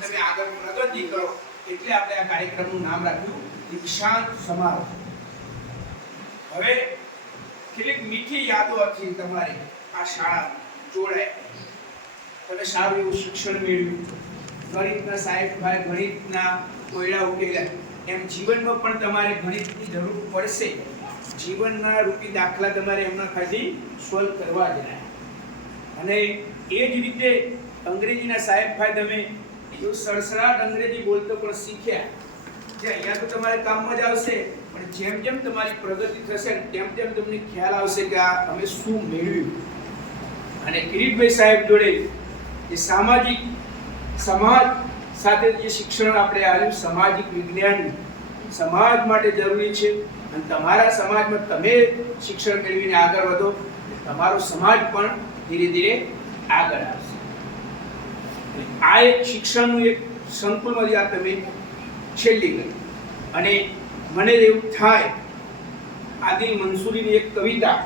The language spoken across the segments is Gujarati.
તમે આગળ પ્રગતિ કરો. એટલે આપણે આ કાર્યક્રમનું નામ રાખ્યું દીક્ષાંત સમારોહ. હવે કેટલીક મીઠી યાદો હતી તમારી આ શાળા જોડાય. તમે સારું એવું શિક્ષણ મેળવ્યું. ગણિતના સાહેબભાઈ ગણિતના કોયડા ઉકેલા એમ જીવનમાં પણ તમારે ગણિતની જરૂર પડશે. જીવનના રૂપી દાખલા તમારે એમના ખાલી સોલ્વ કરવા જ રહ્યા અને એ જ રીતે અંગ્રેજીના સાહેબભાઈ તમે એવું સડસડાટ અંગ્રેજી બોલતો પણ શીખ્યા. જે અહીંયા તો તમારે કામમાં જ આવશે, પણ જેમ જેમ તમારી પ્રગતિ થશે તેમ તેમ તમને ખ્યાલ આવશે કે આ તમે શું મેળવ્યું. અને કિરીટભાઈ સાહેબ જોડે એ સામાજિક સમાજ સાથે જે શિક્ષણ આપણે આવ્યું સામાજિક વિજ્ઞાન, સમાજ માટે જરૂરી છે. અને તમારા સમાજમાં તમે શિક્ષણ મેળવીને આગળ વધો, તમારો સમાજ પણ ધીરે ધીરે આગળ આવશે. આ એક શિક્ષણનું એક સંકુલ આ તમે છેલ્લી કરી અને મને એવું થાય, આદિલ મંસૂરીની એક કવિતા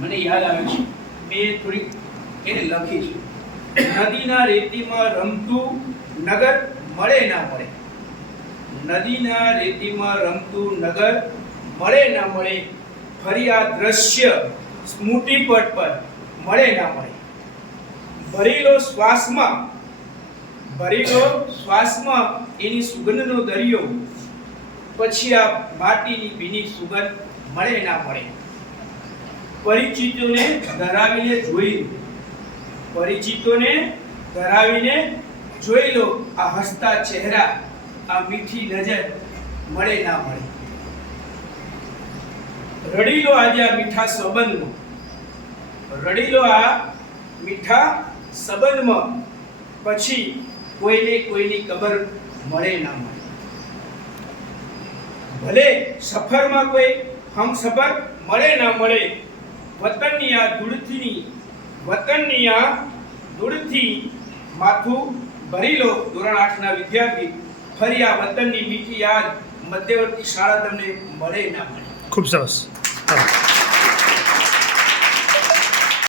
મને યાદ આવે છે. મેં થોડી એને લખી છે. નદીના રેતીમાં રમતું નગર મળે ના મળે. નદીના રેતીમાં રમતું નગર મળે ના મળે. ફરી આ દ્રશ્ય સ્મૃતિપટ પર મળે ના મળે. ભરેલો શ્વાસમાં ભરેલો શ્વાસમાં એની સુગંધનો દરિયો, પછી આ માટીની ભીની સુગંધ મળે ના મળે. પરિચિતોને ધરાવીને જોઈ લો. પરિચિતોને ધરાવીને જોઈ લો. આ હસતા ચહેરા, આ મીઠી નજર મળે ના મળે. રડી લો આજે આ મીઠા સંબંધનો રડી લો આ મીઠા સંબંધમાં પછી કોઈને કોઈની કબર મળે ના મળે. ભલે સફરમાં કોઈ હમસફર મળે ના મળે, વતનની આ ધૂળથી, વતનની આ ધૂળથી માથું ભરી લો. ધોરણ આઠના વિદ્યાર્થી ફરી આ વતનની મીઠી યાદ મધ્યવર્તી શાળા તમને મળે ના મળે. ખૂબ સરસ.